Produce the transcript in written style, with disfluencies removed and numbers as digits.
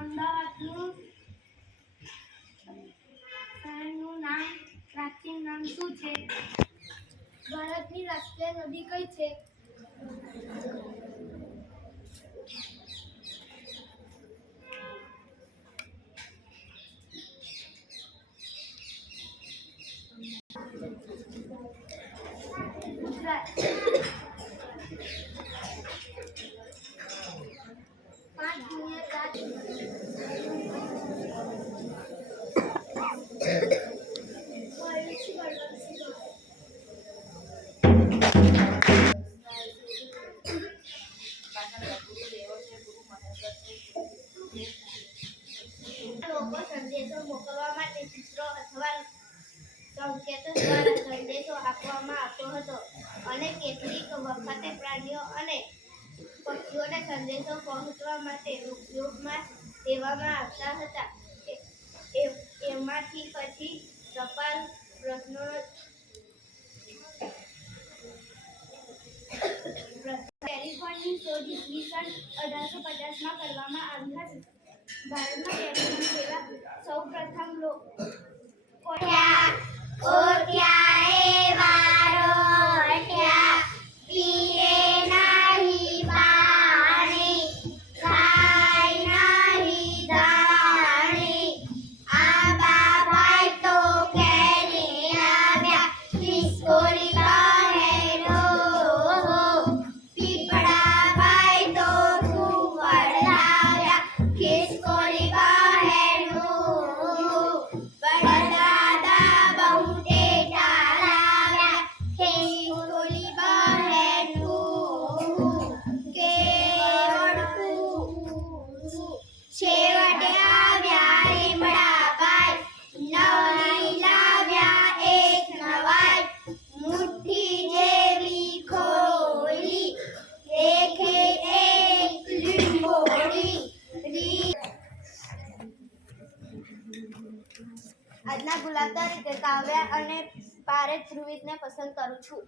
અમદાવાદનું શહેરનું નામ પ્રાચીન નામ શું છે? ભારતની રાષ્ટ્રીય નદી કઈ છે? ગુજરાત. 5 ગુણ્યા 7 સંદેશો મોકલવા માટે ચિત્રો અથવા સંકેતો દ્વારા સંદેશો આપવામાં આવતો હતો અને કેટલીક વખતે પ્રાણીઓ અને પક્ષીઓને સંદેશો પહોંચવા માટે ઉપયોગમાં લેવામાં આવતા હતા. એમાંથી પછી ટપાલ પ્રશ્નો ટેલિફોનની શોધ ઈસવીસન 1850માં કરવામાં આવી હતી. ભારતમાં ટેલિફોન સેવા સૌપ્રથમ આજના ગુલાબ તરીકે કાવ્યા અને પારેખ ધ્રુવિતને પસંદ કરું છું.